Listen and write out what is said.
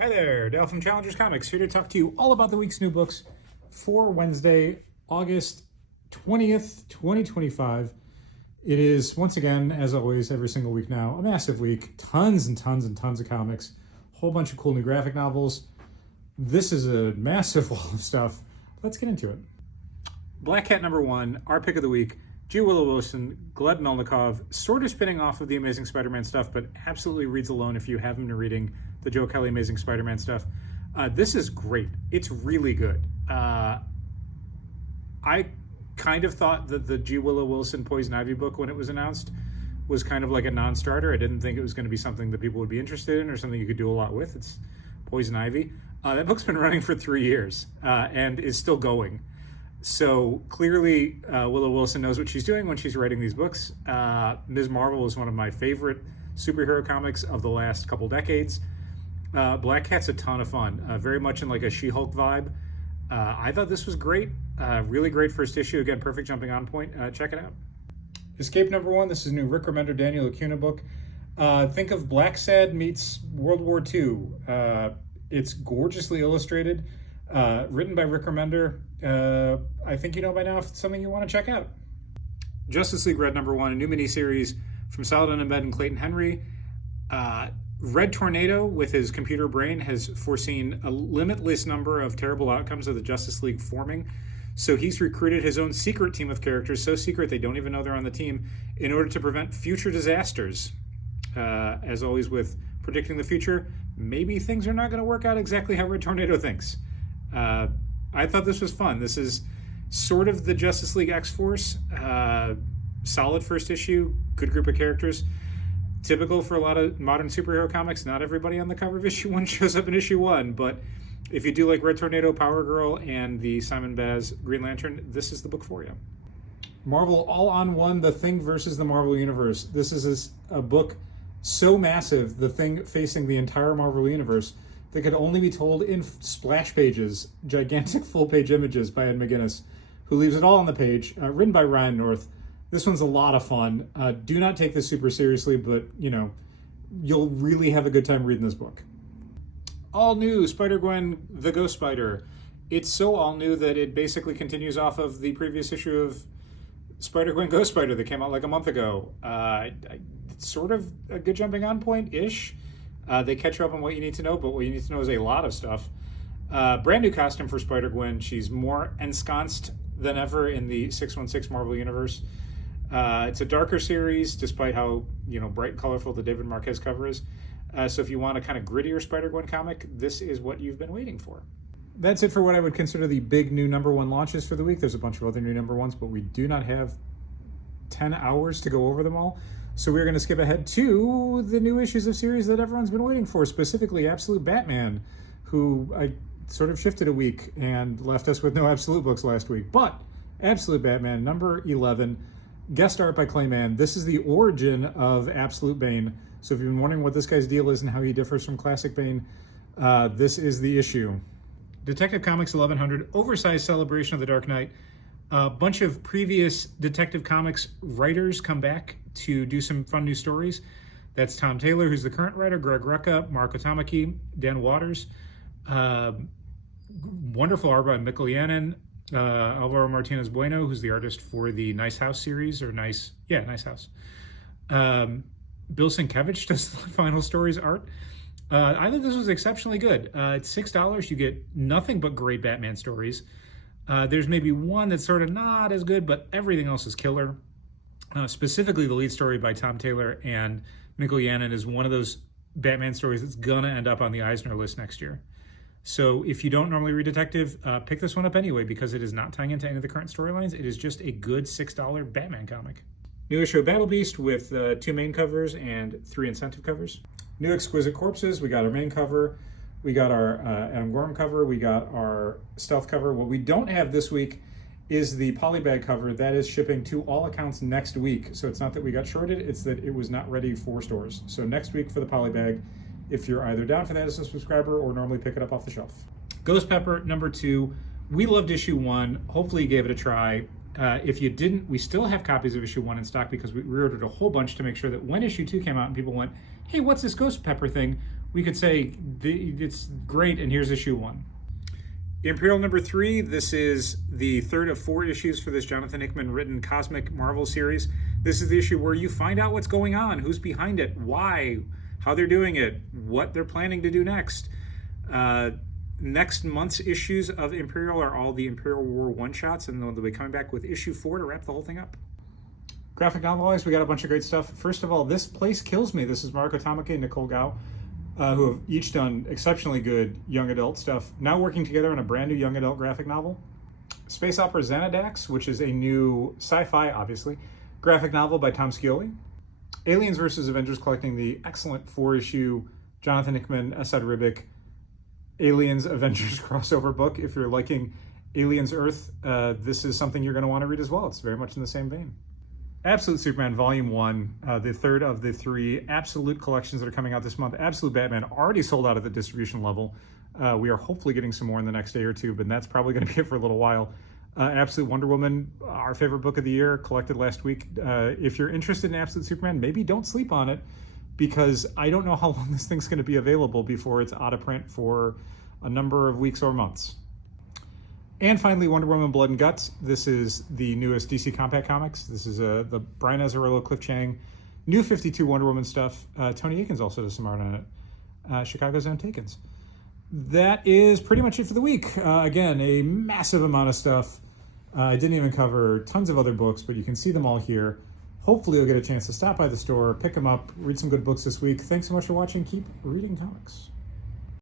Hi there, Dale from Challengers Comics, here to talk to you all about the week's new books for Wednesday, August 20th, 2025. It is, once again, as always, every single week now, a massive week. Tons and tons and tons of comics. A whole bunch of cool new graphic novels. This is a massive wall of stuff. Let's get into it. Black Cat #1, our pick of the week. G. Willow Wilson, Gleb Melnikov, sort of spinning off of the Amazing Spider-Man stuff, but absolutely reads alone if you haven't been reading the Joe Kelly Amazing Spider-Man stuff. This is great. It's really good. I kind of thought that the G. Willow Wilson Poison Ivy book, when it was announced, was kind of like a non-starter. I didn't think it was going to be something that people would be interested in or something you could do a lot with. It's Poison Ivy. That book's been running for 3 years and is still going. So clearly, Willow Wilson knows what she's doing when she's writing these books. Ms. Marvel is one of my favorite superhero comics of the last couple decades. Black Cat's a ton of fun, very much in like a She-Hulk vibe. I thought this was great. Really great first issue. Again, perfect jumping on point. Check it out. Escape #1. This is a new Rick Remender, Daniel Acuna book. Think of Black Sad meets World War II. It's gorgeously illustrated. Written by Rick Remender. I think you know by now if it's something you want to check out. Justice League Red #1, a new miniseries from Saladin Ahmed and Clayton Henry. Red Tornado, with his computer brain, has foreseen a limitless number of terrible outcomes of the Justice League forming. So he's recruited his own secret team of characters, so secret they don't even know they're on the team, in order to prevent future disasters. As always with predicting the future, maybe things are not going to work out exactly how Red Tornado thinks. I thought this was fun. This is sort of the Justice League X-Force. Solid first issue, good group of characters. Typical for a lot of modern superhero comics, not everybody on the cover of issue 1 shows up in issue 1, but if you do like Red Tornado, Power Girl, and the Simon Baz Green Lantern, this is the book for you. Marvel All-on-One, The Thing versus the Marvel Universe. This is a book so massive, The Thing facing the entire Marvel Universe, that could only be told in splash pages, gigantic full-page images by Ed McGuinness, who leaves it all on the page, written by Ryan North. This one's a lot of fun. Do not take this super seriously, but, you know, you'll really have a good time reading this book. All new, Spider-Gwen, The Ghost Spider. It's so all new that it basically continues off of the previous issue of Spider-Gwen Ghost Spider that came out like a month ago. It's sort of a good jumping on point-ish. They catch you up on what you need to know, but what you need to know is a lot of stuff. Brand new costume for Spider-Gwen. She's more ensconced than ever in the 616 Marvel Universe. It's a darker series, despite how bright and colorful the David Marquez cover is. So if you want a kind of grittier Spider-Gwen comic, this is what you've been waiting for. That's it for what I would consider the big new #1 launches for the week. There's a bunch of other new #1s, but we do not have 10 hours to go over them all. So we're going to skip ahead to the new issues of series that everyone's been waiting for, specifically Absolute Batman, who I sort of shifted a week and left us with no Absolute books last week. But Absolute Batman, #11, guest art by Clayman. This is the origin of Absolute Bane. So if you've been wondering what this guy's deal is and how he differs from classic Bane, this is the issue. Detective Comics 1100, oversized celebration of the Dark Knight. A bunch of previous Detective Comics writers come back to do some fun new stories. That's Tom Taylor, who's the current writer, Greg Rucka, Mark Otamaki, Dan Waters. Wonderful art by Mikkel Janin, Alvaro Martinez Bueno, who's the artist for the Nice House series, or Nice House. Bill Sienkiewicz does the final stories art. I think this was exceptionally good. It's $6. You get nothing but great Batman stories. There's maybe one that's sort of not as good, but everything else is killer. Specifically, the lead story by Tom Taylor and Mikkel Janin is one of those Batman stories that's going to end up on the Eisner list next year. So if you don't normally read Detective, pick this one up anyway, because it is not tying into any of the current storylines. It is just a good $6 Batman comic. New issue of Battle Beast with 2 main covers and 3 incentive covers. New Exquisite Corpses. We got our main cover. We got our Adam Gorham cover. We got our stealth cover. What we don't have this week is the polybag cover. That is shipping to all accounts next week. So it's not that we got shorted, it's that it was not ready for stores. So next week for the polybag, if you're either down for that as a subscriber or normally pick it up off the shelf. Ghost Pepper #2. We loved issue 1. Hopefully you gave it a try. If you didn't, we still have copies of issue 1 in stock because we reordered a whole bunch to make sure that when issue 2 came out and people went, hey, what's this Ghost Pepper thing? we could say it's great, and here's issue 1. Imperial number 3, this is the third of 4 issues for this Jonathan Hickman written Cosmic Marvel series. This is the issue where you find out what's going on, who's behind it, why, how they're doing it, what they're planning to do next. Next month's issues of Imperial are all the Imperial War one-shots, and they'll be coming back with issue 4 to wrap the whole thing up. Graphic novel-wise, we got a bunch of great stuff. First of all, This Place Kills Me. This is Marco Tamaki and Nicole Gao, who have each done exceptionally good young adult stuff, now working together on a brand new young adult graphic novel. Space Opera Xanadax, which is a new sci-fi, obviously, graphic novel by Tom Scioli. Aliens vs. Avengers, collecting the excellent 4-issue Jonathan Hickman, Esad Ribic, Aliens Avengers crossover book. If you're liking Aliens Earth, this is something you're going to want to read as well. It's very much in the same vein. Absolute Superman Volume 1, the third of the 3 Absolute collections that are coming out this month. Absolute Batman already sold out at the distribution level. We are hopefully getting some more in the next day or two, but that's probably going to be it for a little while. Absolute Wonder Woman, our favorite book of the year, collected last week. If you're interested in Absolute Superman, maybe don't sleep on it, because I don't know how long this thing's going to be available before it's out of print for a number of weeks or months. And finally, Wonder Woman Blood and Guts. This is the newest DC Compact Comics. This is the Brian Azzarello, Cliff Chiang, new 52 Wonder Woman stuff. Tony Akins also does some art on it. Chicago's Own Takens. That is pretty much it for the week. Again, a massive amount of stuff. I didn't even cover tons of other books, but you can see them all here. Hopefully you'll get a chance to stop by the store, pick them up, read some good books this week. Thanks so much for watching. Keep reading comics.